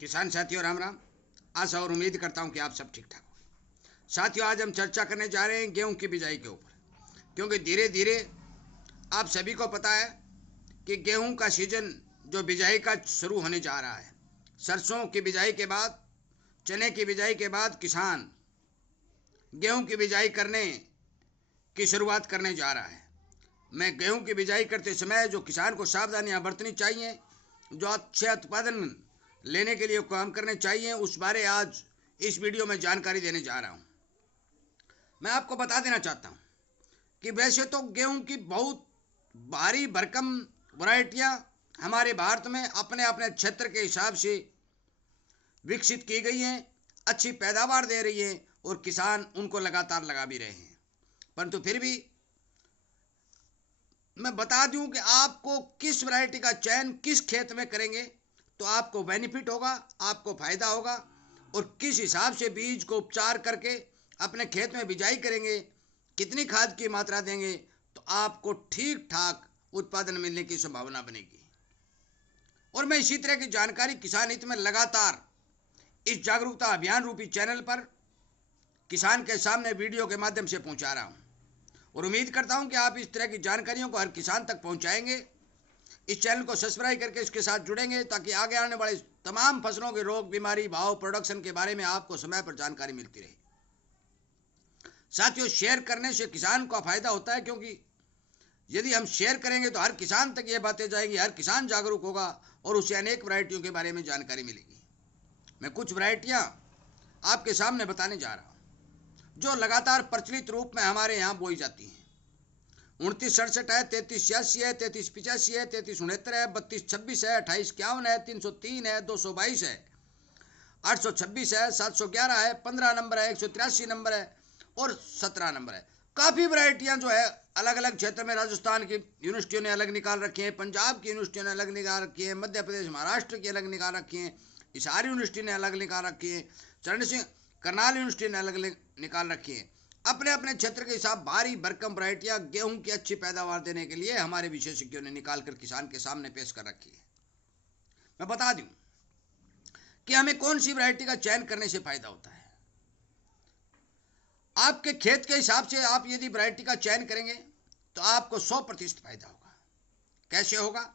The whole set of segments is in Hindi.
किसान साथियों राम राम। आशा और उम्मीद करता हूं कि आप सब ठीक ठाक हो। साथियों, आज हम चर्चा करने जा रहे हैं गेहूं की बिजाई के ऊपर, क्योंकि धीरे धीरे आप सभी को पता है कि गेहूं का सीजन जो बिजाई का शुरू होने जा रहा है। सरसों की बिजाई के बाद, चने की बिजाई के बाद किसान गेहूं की बिजाई करने की शुरुआत करने जा रहा है। मैं गेहूं की बिजाई करते समय जो किसान को सावधानियां बरतनी चाहिए, जो अच्छे उत्पादन लेने के लिए काम करने चाहिए, उस बारे आज इस वीडियो में जानकारी देने जा रहा हूं। मैं आपको बता देना चाहता हूं कि वैसे तो गेहूं की बहुत भारी भरकम वैरायटियां हमारे भारत में अपने अपने क्षेत्र के हिसाब से विकसित की गई हैं, अच्छी पैदावार दे रही हैं और किसान उनको लगातार लगा भी रहे हैं। परंतु फिर भी मैं बता दूं कि आपको किस वैरायटी का चयन किस खेत में करेंगे तो आपको बेनिफिट होगा, आपको फायदा होगा, और किस हिसाब से बीज को उपचार करके अपने खेत में बिजाई करेंगे, कितनी खाद की मात्रा देंगे, तो आपको ठीक ठाक उत्पादन मिलने की संभावना बनेगी। और मैं इसी तरह की जानकारी किसान हित में लगातार इस जागरूकता अभियान रूपी चैनल पर किसान के सामने वीडियो के माध्यम से पहुंचा रहा हूं, और उम्मीद करता हूं कि आप इस तरह की जानकारियों को हर किसान तक पहुंचाएंगे। इस चैनल को सब्सक्राइब करके इसके साथ जुड़ेंगे ताकि आगे आने वाले तमाम फसलों के रोग, बीमारी, भाव, प्रोडक्शन के बारे में आपको समय पर जानकारी मिलती रहे। साथियों, शेयर करने से किसान को फायदा होता है, क्योंकि यदि हम शेयर करेंगे तो हर किसान तक ये बातें जाएंगी, हर किसान जागरूक होगा और उसे अनेक वैरायटियों के बारे में जानकारी मिलेगी। मैं कुछ वैरायटियां आपके सामने बताने जा रहा हूं जो लगातार प्रचलित रूप में हमारे यहाँ बोई जाती हैं। 2967 है, 3386 है, 3385 है, 3369 है, 3226 है, 2851 है, 303 है, 222 है, 826 है, 711 है, 15 नंबर है, 183 नंबर है और 17 नंबर है। काफ़ी वैरायटियां जो है अलग अलग क्षेत्र में, राजस्थान की यूनिवर्सिटियों ने अलग निकाल रखी हैं, पंजाब की यूनिवर्सिटियों ने अलग निकाल रखी है, मध्य प्रदेश, महाराष्ट्र की अलग निकाल रखी हैं, हिसार यूनिवर्सिटी ने अलग निकाल रखी है, चरण सिंह करनाल यूनिवर्सिटी ने अलग निकाल रखी है। अपने अपने क्षेत्र के हिसाब भारी भरकम वैरायटियां गेहूं की अच्छी पैदावार देने के लिए हमारे विशेषज्ञों ने निकालकर किसान के सामने पेश कर रखी है। मैं बता दूं कि हमें कौन सी वैरायटी का चयन करने से फायदा होता है। आपके खेत के हिसाब से आप यदि वैरायटी का चयन करेंगे तो आपको 100% फायदा होगा। कैसे होगा,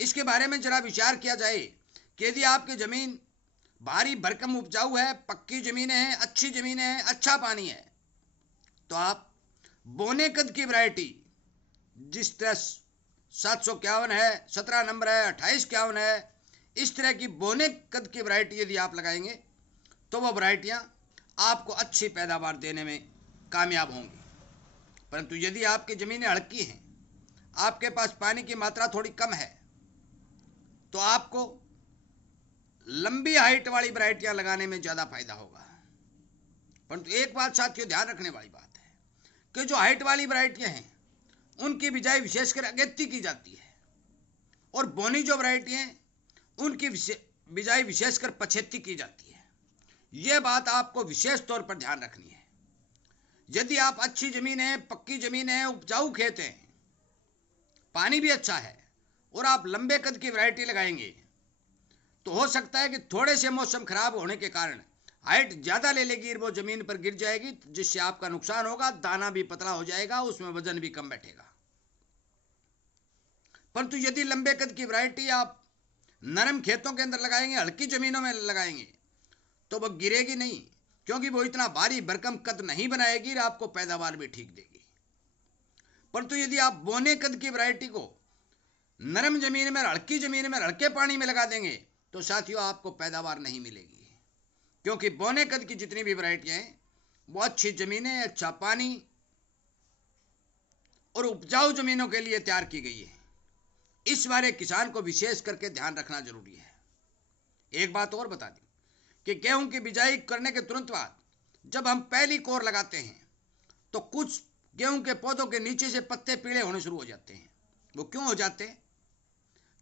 इसके बारे में जरा विचार किया जाए कि यदि आपकी जमीन भारी भरकम उपजाऊ है, पक्की जमीनें हैं, अच्छी जमीनें हैं, अच्छा पानी है, तो आप बोने कद की वैरायटी जिस तरह 751 है, 17 नंबर है, 2851 है, इस तरह की बोने कद की वैरायटी यदि आप लगाएंगे तो वो वैरायटियां आपको अच्छी पैदावार देने में कामयाब होंगी। परंतु यदि आपकी ज़मीनें हल्की हैं, आपके पास पानी की मात्रा थोड़ी कम है, तो आपको लंबी हाइट वाली वैरायटियां लगाने में ज़्यादा फायदा होगा। परंतु एक बात साथियों ध्यान रखने वाली बात है कि जो हाइट वाली वैरायटियां हैं उनकी बिजाई विशेषकर अगेती की जाती है, और बोनी जो वैरायटी हैं उनकी बिजाई विशेषकर पछेती की जाती है। यह बात आपको विशेष तौर पर ध्यान रखनी है। यदि आप अच्छी जमीन है, पक्की जमीन है, उपजाऊ खेत हैं, पानी भी अच्छा है और आप लंबे कद की वैरायटी लगाएंगे तो हो सकता है कि थोड़े से मौसम खराब होने के कारण हाइट ज़्यादा ले लेगी, वो ज़मीन पर गिर जाएगी, जिससे आपका नुकसान होगा, दाना भी पतला हो जाएगा, उसमें वजन भी कम बैठेगा। परंतु यदि लंबे कद की वैरायटी आप नरम खेतों के अंदर लगाएंगे, हल्की ज़मीनों में लगाएंगे, तो वह गिरेगी नहीं, क्योंकि वो इतना भारी भरकम कद नहीं बनाएगी और आपको पैदावार भी ठीक देगी। परंतु यदि आप बोने कद की वैरायटी को नरम ज़मीन में, हल्की ज़मीन में, हल्के पानी में लगा देंगे तो साथियों आपको पैदावार नहीं मिलेगी, क्योंकि बोने कद की जितनी भी वैरायटियां हैं वो अच्छी ज़मीनें, अच्छा पानी और उपजाऊ ज़मीनों के लिए तैयार की गई है। इस बारे किसान को विशेष करके ध्यान रखना जरूरी है। एक बात और बता दें कि गेहूं की बिजाई करने के तुरंत बाद जब हम पहली कोर लगाते हैं तो कुछ गेहूं के पौधों के नीचे से पत्ते पीले होने शुरू हो जाते हैं। वो क्यों हो जाते हैं?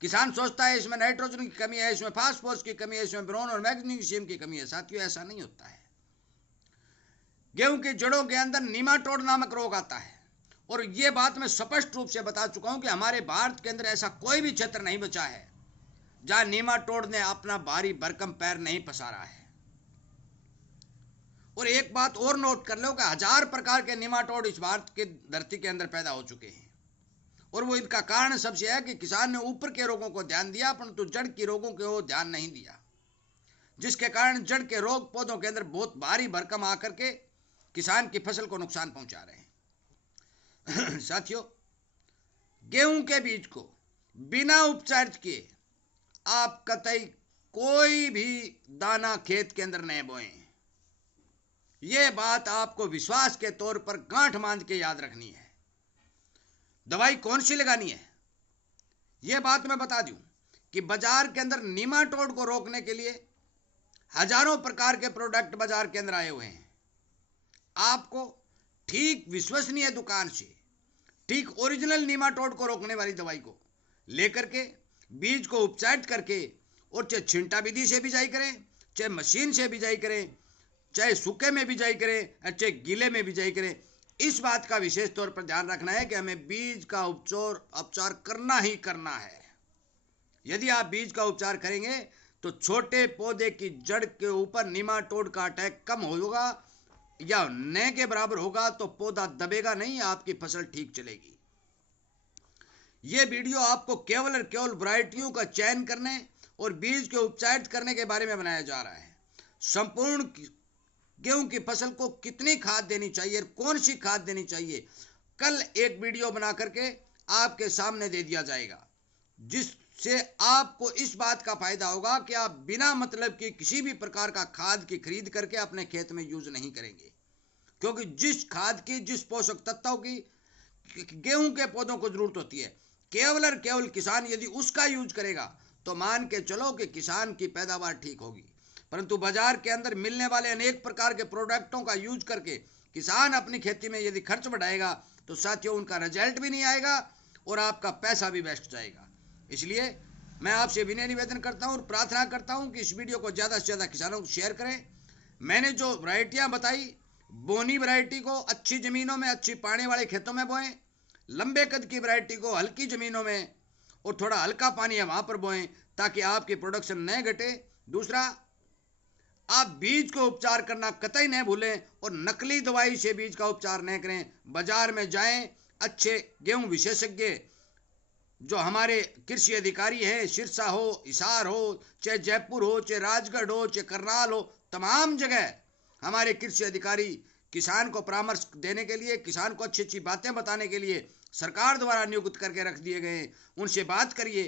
किसान सोचता है इसमें नाइट्रोजन की कमी है, इसमें फास्फोरस की कमी है, इसमें बोरोन और मैग्नीशियम की कमी है। साथियों, ऐसा नहीं होता है। गेहूं की जड़ों के अंदर नीमाटोड नामक रोग आता है, और ये बात मैं स्पष्ट रूप से बता चुका हूं कि हमारे भारत के अंदर ऐसा कोई भी क्षेत्र नहीं बचा है जहां नीमाटोड ने अपना भारी भरकम पैर नहीं पसारा है। और एक बात और नोट कर लो कि 1000 प्रकार के नीमाटोड इस भारत की धरती के अंदर पैदा हो चुके हैं। और वो इनका कारण सबसे है कि किसान ने ऊपर के रोगों को ध्यान दिया परंतु जड़ के रोगों को ध्यान नहीं दिया, जिसके कारण जड़ के रोग पौधों के अंदर बहुत भारी भरकम आकर के किसान की फसल को नुकसान पहुंचा रहे हैं। साथियों, गेहूं के बीज को बिना उपचारित किए आप कतई कोई भी दाना खेत के अंदर नहीं बोएं। यह बात आपको विश्वास के तौर पर गांठ बांध के याद रखनी है। दवाई कौन सी लगानी है यह बात मैं बता दूं कि बाजार के अंदर नीमाटोड को रोकने के लिए हजारों प्रकार के प्रोडक्ट बाजार के अंदर आए हुए हैं। आपको ठीक विश्वसनीय दुकान से ठीक ओरिजिनल नीमाटोड को रोकने वाली दवाई को लेकर के बीज को उपचारित करके, और चाहे छिंटा विधि से बिजाई करें, चाहे मशीन से बिजाई करें, चाहे सूखे में बिजाई करें, चाहे गीले में बिजाई करें, इस बात का विशेष तौर पर ध्यान रखना है कि हमें बीज का उपचार करना ही करना है। यदि आप बीज का उपचार करेंगे तो छोटे पौधे की जड़ के ऊपर नीमाटोड का अटैक कम होगा या न के बराबर होगा, तो पौधा दबेगा नहीं, आपकी फसल ठीक चलेगी। यह वीडियो आपको केवल और केवल वैरायटियों का चयन करने और बीज के उपचारित करने के बारे में बनाया जा रहा है। संपूर्ण गेहूं की फसल को कितनी खाद देनी चाहिए, कौन सी खाद देनी चाहिए, कल एक वीडियो बना करके आपके सामने दे दिया जाएगा, जिससे आपको इस बात का फायदा होगा कि आप बिना मतलब की किसी भी प्रकार का खाद की खरीद करके अपने खेत में यूज नहीं करेंगे। क्योंकि जिस खाद की, जिस पोषक तत्वों की गेहूं के पौधों को जरूरत होती है, केवल और केवल किसान यदि उसका यूज करेगा तो मान के चलो कि किसान की पैदावार ठीक होगी। परंतु बाजार के अंदर मिलने वाले अनेक प्रकार के प्रोडक्टों का यूज करके किसान अपनी खेती में यदि खर्च बढ़ाएगा तो साथियों उनका रिजल्ट भी नहीं आएगा और आपका पैसा भी वेस्ट जाएगा। इसलिए मैं आपसे विनय निवेदन करता हूं और प्रार्थना करता हूं कि इस वीडियो को ज़्यादा से ज़्यादा किसानों को शेयर करें। मैंने जो वैरायटियां बताई, बोनी वैरायटी को अच्छी ज़मीनों में, अच्छी पानी वाले खेतों में बोएं, लंबे कद की वैरायटी को हल्की ज़मीनों में और थोड़ा हल्का पानी है वहाँ पर बोएं, ताकि आपकी प्रोडक्शन न घटे। दूसरा, आप बीज को उपचार करना कतई न भूलें और नकली दवाई से बीज का उपचार न करें। बाजार में जाएं, अच्छे गेहूं विशेषज्ञ जो हमारे कृषि अधिकारी हैं, सिरसा हो, हिसार हो, चाहे जयपुर हो, चाहे राजगढ़ हो, चाहे करनाल हो, तमाम जगह हमारे कृषि अधिकारी किसान को परामर्श देने के लिए, किसान को अच्छी अच्छी बातें बताने के लिए सरकार द्वारा नियुक्त करके रख दिए गए हैं। उनसे बात करिए,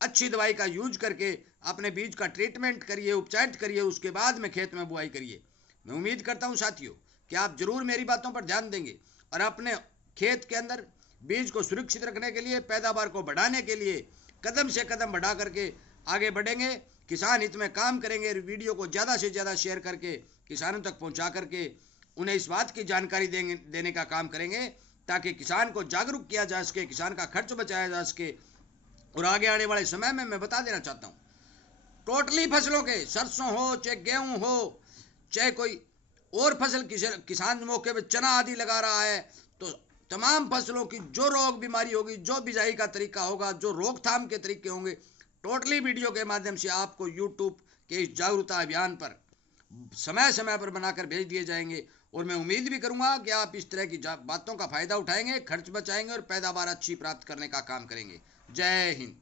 अच्छी दवाई का यूज करके अपने बीज का ट्रीटमेंट करिए, उपचारित करिए, उसके बाद में खेत में बुआई करिए। मैं उम्मीद करता हूं साथियों कि आप जरूर मेरी बातों पर ध्यान देंगे और अपने खेत के अंदर बीज को सुरक्षित रखने के लिए, पैदावार को बढ़ाने के लिए कदम से कदम बढ़ा करके आगे बढ़ेंगे, किसान हित में काम करेंगे। वीडियो को ज़्यादा से ज़्यादा शेयर करके किसानों तक पहुँचा करके उन्हें इस बात की जानकारी देने का काम करेंगे, ताकि किसान को जागरूक किया जा सके, किसान का खर्च बचाया जा सके। और आगे आने वाले समय में मैं बता देना चाहता हूँ, टोटली फसलों के, सरसों हो, चाहे गेहूं हो, चाहे कोई और फसल किसान मौके पे चना आदि लगा रहा है, तो तमाम फसलों की जो रोग बीमारी होगी, जो बिजाई का तरीका होगा, जो रोकथाम के तरीके होंगे, टोटली वीडियो के माध्यम से आपको यूट्यूब के इस जागरूकता अभियान पर समय समय पर बनाकर भेज दिए जाएंगे। और मैं उम्मीद भी करूंगा कि आप इस तरह की बातों का फायदा उठाएंगे, खर्च बचाएंगे और पैदावार अच्छी प्राप्त करने का काम करेंगे। जय हिंद।